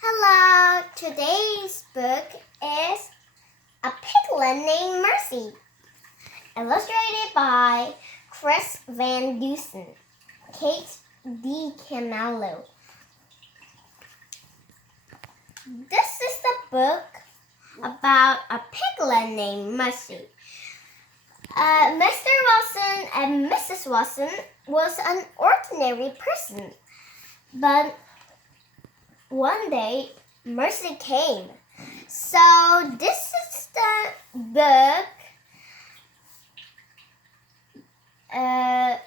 Hello, today's book is A Piglet Named Mercy, illustrated by Chris Van Dusen, Kate D. Camello. This is the book about a piglet named Mercy. Mr. Watson and Mrs. Watson was an ordinary person, but one day Mercy came. So this is the book. A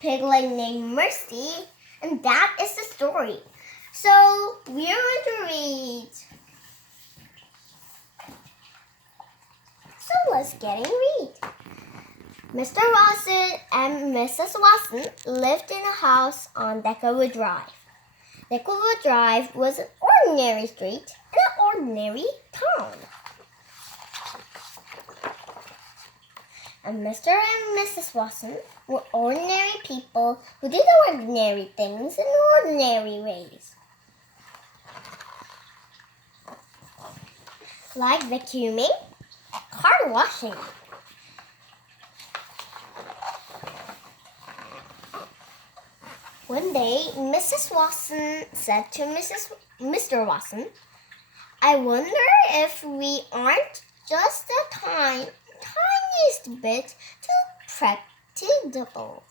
piglet named Mercy, and that is the story. So we're going to read. So let's get in read. Mr. Watson and Mrs. Watson lived in a house on Deckerwood Drive. Deckerwood Drive was an ordinary street in an ordinary town. And Mr. and Mrs. Watson were ordinary people who did ordinary things in ordinary ways. Like vacuuming, car washing. One day, Mrs. Watson said to Mr. Watson, "I wonder if we aren't just the tiniest bit too predictable."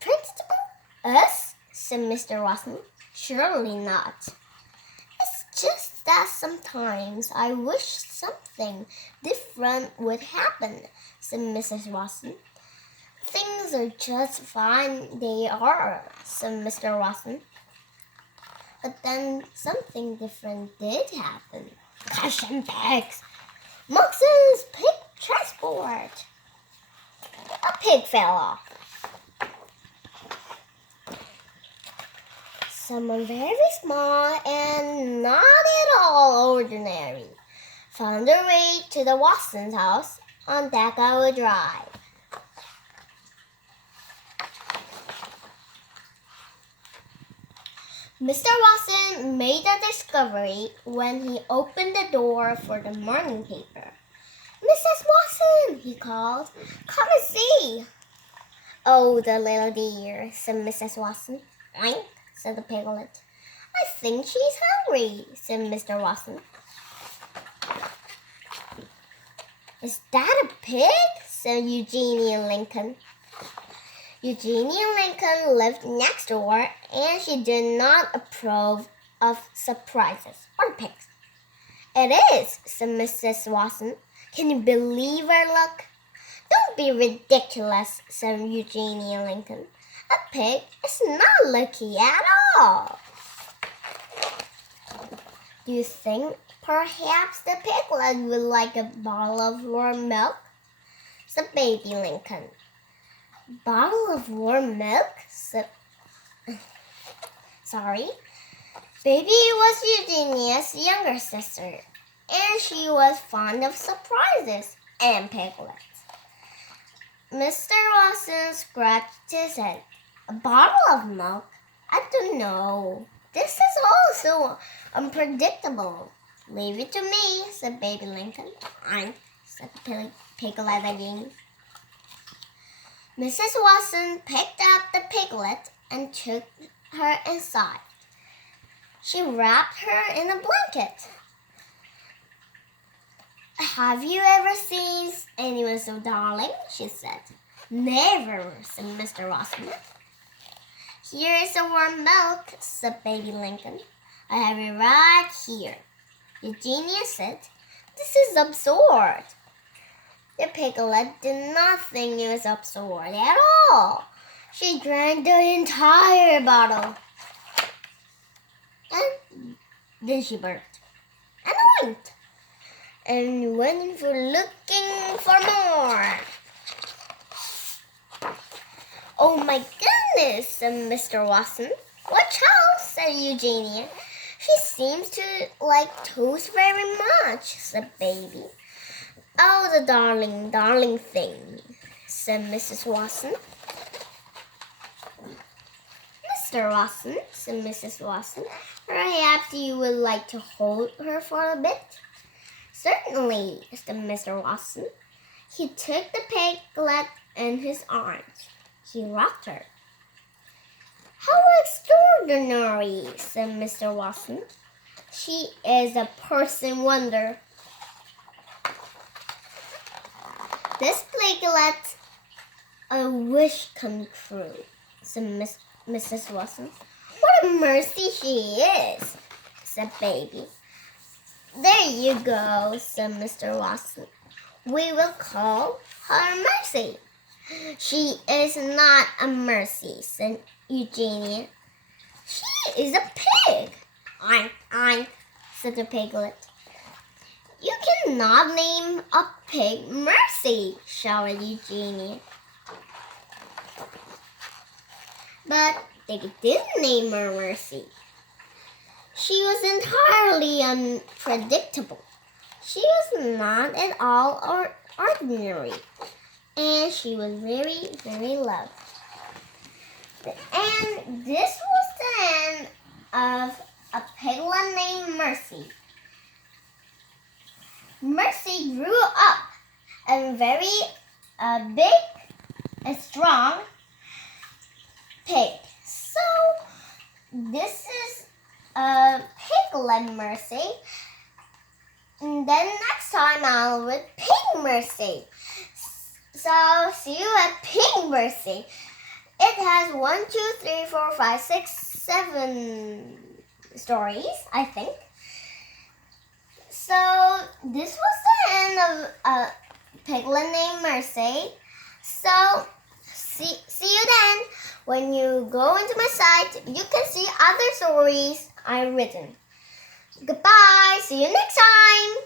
"Predictable? Us?" said Mr. Watson. "Surely not. It's just that sometimes I wish something different would happen," said Mrs. Watson. "Things are just fine, they are," said Mr. Watson. But then something different did happen. Cash and bags. Mux's pig transport. A pig fell off. Someone very small and not at all ordinary found their way to the Watson's house on Deckerwood Drive. Mr. Watson made a discovery when he opened the door for the morning paper. "Mrs. Watson," he called, "come and see." "Oh, the little dear," said Mrs. Watson. "Oink," said the piglet. "I think she's hungry," said Mr. Watson. "Is that a pig?" said Eugenia Lincoln. Eugenia Lincoln lived next door, and she did not approve of surprises or pigs. "It is," said Mrs. Watson. "Can you believe our luck?" "Don't be ridiculous," said Eugenia Lincoln. "A pig is not lucky at all." "Do you think perhaps the piglet would like a bottle of warm milk?" said Baby Lincoln. "Bottle of warm milk?" said... Baby was Eugenia's younger sister, and she was fond of surprises and piglets. Mr. Watson scratched his head. "A bottle of milk? I don't know. This is all so unpredictable." "Leave it to me," said Baby Lincoln. "I," said the piglet again. Mrs. Watson picked up the piglet and took her inside. She wrapped her in a blanket. "Have you ever seen anyone so darling?" she said. "Never," said Mr. Watson. "Here is the warm milk," said Baby Lincoln. "I have it right here." Eugenia said, "This is absurd." The piglet did not think it was absurd at all. She drank the entire bottle. And then she burped and winked and went for looking for more. "Oh my goodness," said Mr. Watson. "Watch out," said Eugenia. "She seems to like toast very much," said Baby. "Oh, the darling, darling thing," said Mrs. Watson. Mr. Watson, said Mrs. Watson. Perhaps you would like to hold her for a bit? Certainly, said Mr. Watson. He took the piglet in his arms. He rocked her. How extraordinary, said Mr. Watson. She is a person wonder. This piglet, a wish come true, said Mrs. Watson. What a mercy she is, said Baby. There you go, said Mr. Watson. We will call her Mercy. She is not a mercy, said Eugenia. She is a pig. Oink, said the piglet. You cannot name a pig Mercy, shouted Eugenia. But they did name her Mercy. She was entirely unpredictable. She was not at all ordinary, and she was very, very loved. And this was the end of a piglet named Mercy. Mercy grew up a very big and strong pig. So this is Piglet Mercy. And then next time I'll with Pig Mercy. So see you at Pig Mercy. It has 1, 2, 3, 4, 5, 6, 7 stories, I think. So this was the end of a piglet named Mercy. So see you then. When you go into my site, you can see other stories I've written. Goodbye. See you next time.